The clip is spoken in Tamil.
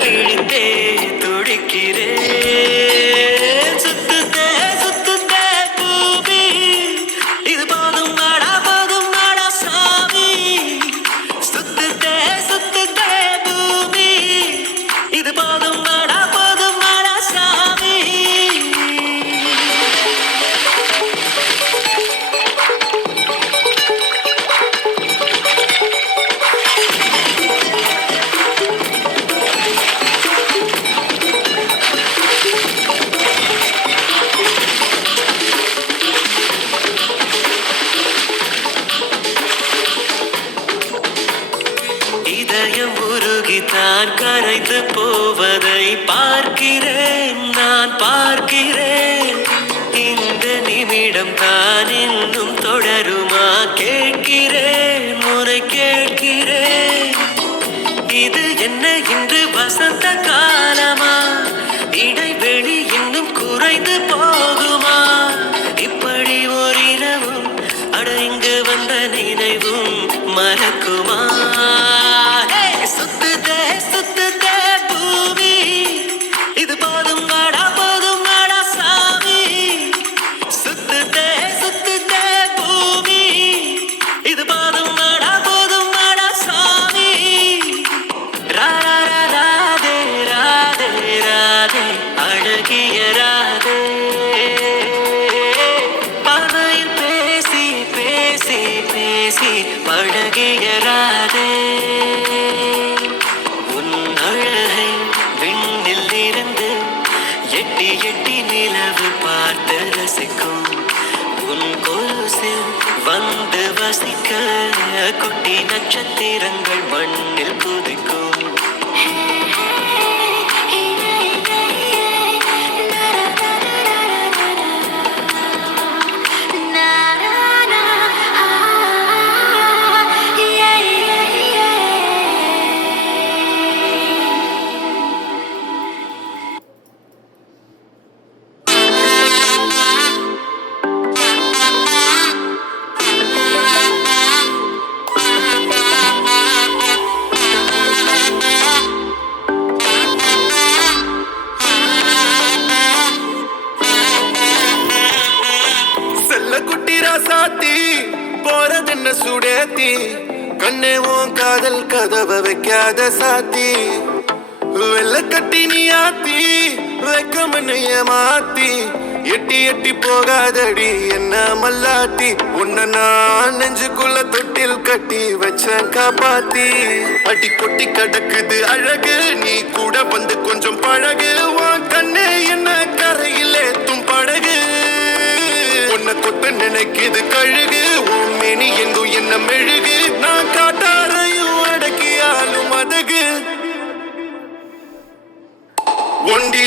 விழித்தே துடிக்கிறேன். சுத்துதே சுத்துதே பூமி, இது போதும் நாடா சாமி. சுத்துதே சுத்துதே பூமி, இது போதும் நாடா சாமி. இதயம் உருகித்தான் கரைந்து போவதை பார்க்கிறேன், நான் பார்க்கிறேன். இந்த நிமிடம் தான் இன்னும் தொடருமா கேட்கிறேன், உன்னை கேட்கிறேன். இது என்ன இன்று வசந்த காலமா, இடைவெளி இன்னும் குறைந்து போகுமா? இப்படி ஓரிரவும் அட இங்கு வந்த நினைவும் மறக்குமா? சுத்துதே சுத்துதே பூமி, இது போதும் நாடா சாமி. சுத்துதே சுத்துதே பூமி, இது போதும் நாடா சாமி. ராதே ராதே ராதே அழகிய ராதே, பார்வையில் பேசி பேசி பேசி பழகிய ராதே. உன் அழகை விண்ணில் இருந்து எட்டி எட்டி நிலவு பார்த்து ரசிக்கும். உன் கொலுசில் வந்து வசிக்க குட்டி நட்சத்திரங்கள் மண்ணில் குதிக்கும். சாத்தி போறதென்ன சுடேத்தி, கண்ணே உன் காதல் கதவை வைக்காத சாத்தி. வெள்ள கட்டி நீ ஆத்தி வெக்கமனைய மாத்தி, எட்டி எட்டி போகாதடி என்ன மல்லாட்டி. உன்ன நான் நெஞ்சுக்குள்ள தொட்டில் கட்டி வச்ச காப்பாத்தி. அடி கொட்டி கடக்குது அழகு, நீ கூட வந்து கொஞ்சம் பழகு. உன் கண்ணே என்ன கரையிலே படகு, உன்னை கொத்த நினைக்குது கழுகு. உன் மேனி எங்கும் என்ன மெழுகு, நான் காட்டாரையும் அடக்கியாலும் அதகு. ஒண்டி